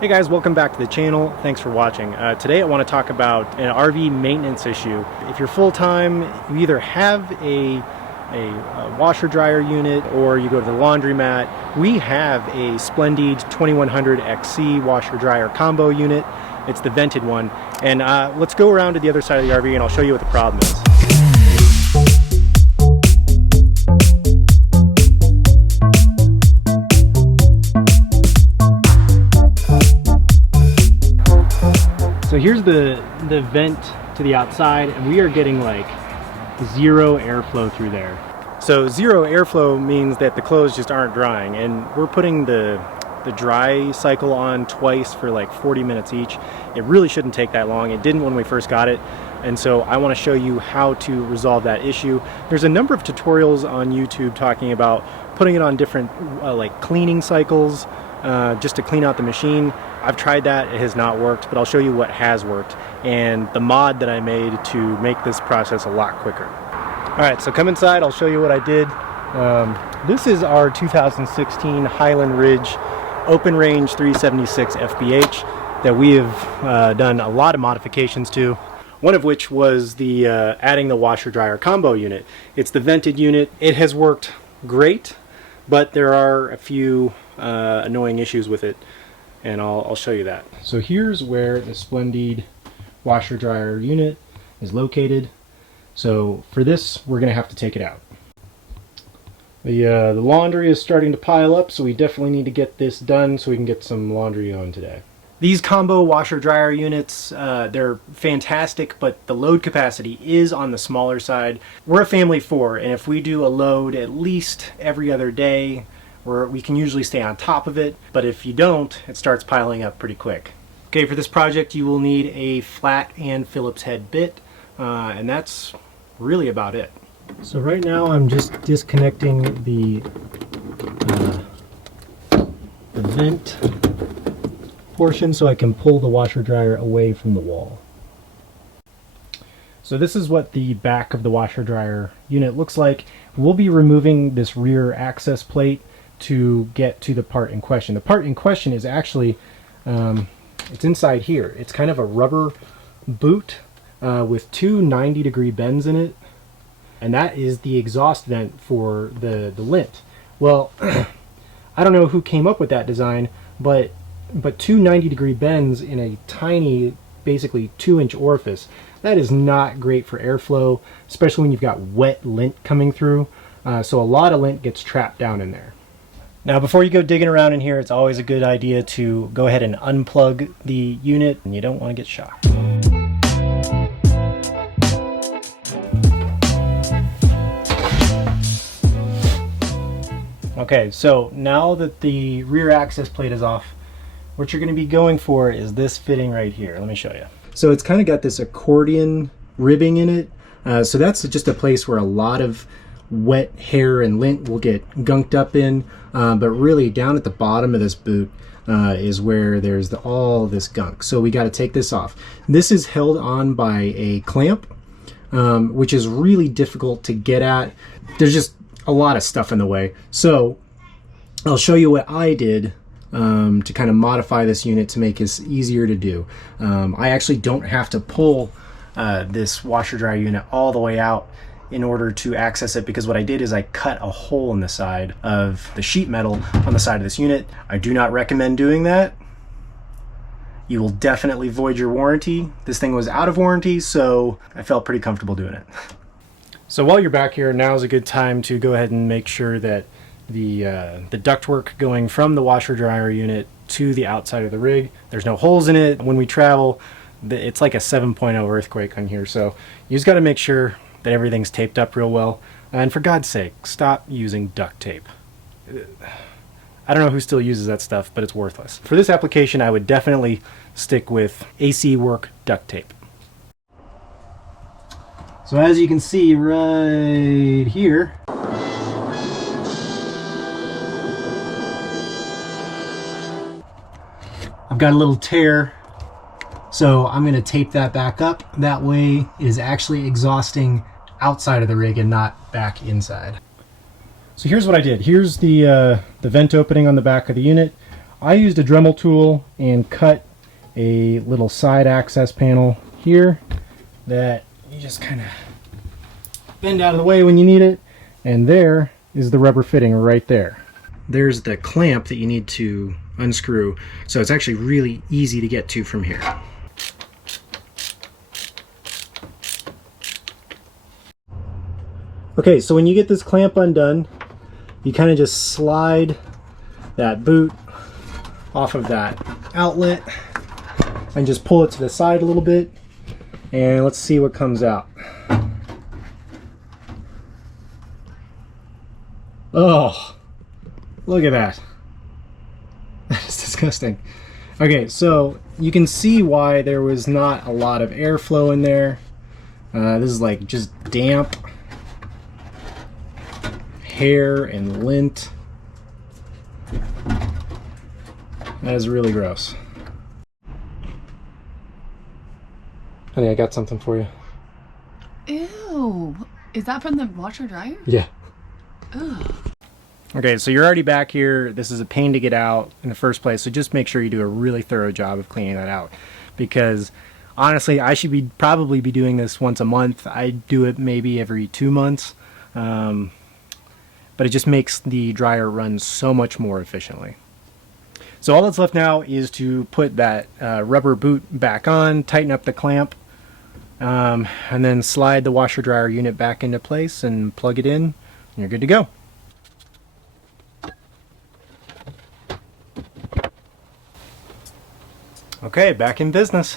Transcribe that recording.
Hey guys, welcome back to the channel. Thanks for watching. Today I want to talk about an RV maintenance issue. If you're full-time, you either have a washer dryer unit or you go to the laundromat. We have a Splendide WD2100XC washer dryer combo unit. It's the vented one. And let's go around to the other side of the RV and I'll show you what the problem is. So here's the vent to the outside, and we are getting like zero airflow through there. So zero airflow means that the clothes just aren't drying, and we're putting the dry cycle on twice for like 40 minutes each. It really shouldn't take that long. It didn't when we first got it, and so I want to show you how to resolve that issue. There's a number of tutorials on YouTube talking about putting it on different like cleaning cycles just to clean out the machine. I've tried that, it has not worked, but I'll show you what has worked and the mod that I made to make this process a lot quicker. Alright, so come inside, I'll show you what I did. This is our 2016 Highland Ridge Open Range 376 FBH that we have done a lot of modifications to. One of which was the adding the washer dryer combo unit. It's the vented unit. It has worked great, but there are a few annoying issues with it, and I'll show you that. So here's where the Splendide washer dryer unit is located. So for this, we're gonna have to take it out. The laundry is starting to pile up, so we definitely need to get this done so we can get some laundry on today. These combo washer dryer units, they're fantastic, but the load capacity is on the smaller side. We're a family of 4, and if we do a load at least every other day, we can usually stay on top of it, but if you don't, it starts piling up pretty quick. Okay, for this project you will need a flat and Phillips head bit, and that's really about it. So right now I'm just disconnecting the vent portion so I can pull the washer dryer away from the wall. So this is what the back of the washer dryer unit looks like. We'll be removing this rear access plate to get to the part in question. The part in question is actually, it's inside here. It's kind of a rubber boot with two 90-degree bends in it, and that is the exhaust vent for the lint. Well, I don't know who came up with that design, but two 90-degree bends in a tiny, basically 2-inch orifice, that is not great for airflow, especially when you've got wet lint coming through. So a lot of lint gets trapped down in there. Now before you go digging around in here, it's always a good idea to go ahead and unplug the unit, and you don't want to get shocked. Okay, so now that the rear access plate is off, what you're going to be going for is this fitting right here. Let me show you. So it's kind of got this accordion ribbing in it. So that's just a place where a lot of wet hair and lint will get gunked up in, but really down at the bottom of this boot is where there's all this gunk. So we got to take this off. This is held on by a clamp, which is really difficult to get at. There's just a lot of stuff in the way. So I'll show you what I did to kind of modify this unit to make this easier to do. I actually don't have to pull this washer dryer unit all the way out in order to access it, because what I did is I cut a hole in the side of the sheet metal on the side of this unit. I do not recommend doing that. You will definitely void your warranty. This thing was out of warranty, so I felt pretty comfortable doing it. So while you're back here, now is a good time to go ahead and make sure that the ductwork going from the washer dryer unit to the outside of the rig, there's no holes in it. When we travel, it's like a 7.0 earthquake on here, so you just got to make sure that everything's taped up real well. And for God's sake, stop using duct tape. I don't know who still uses that stuff, but it's worthless. For this application, I would definitely stick with AC work duct tape. So as you can see right here, I've got a little tear, so I'm going to tape that back up. That way it is actually exhausting outside of the rig and not back inside. So here's what I did. Here's the vent opening on the back of the unit. I used a Dremel tool and cut a little side access panel here that you just kind of bend out of the way when you need it, and there is the rubber fitting right there. There's the clamp that you need to unscrew, so it's actually really easy to get to from here. Okay, so when you get this clamp undone, you kind of just slide that boot off of that outlet and just pull it to the side a little bit, and let's see what comes out. Oh, look at that. That is disgusting. Okay, so you can see why there was not a lot of airflow in there. This is like just damp hair and lint. That is really gross. Honey, I got something for you. Ew. Is that from the washer dryer? Yeah. Ugh. Okay, so you're already back here. This is a pain to get out in the first place, so just make sure you do a really thorough job of cleaning that out. Because honestly, I should probably be doing this once a month. I do it maybe every 2 months. But it just makes the dryer run so much more efficiently. So all that's left now is to put that rubber boot back on, tighten up the clamp, and then slide the washer dryer unit back into place and plug it in, and you're good to go. Okay, back in business.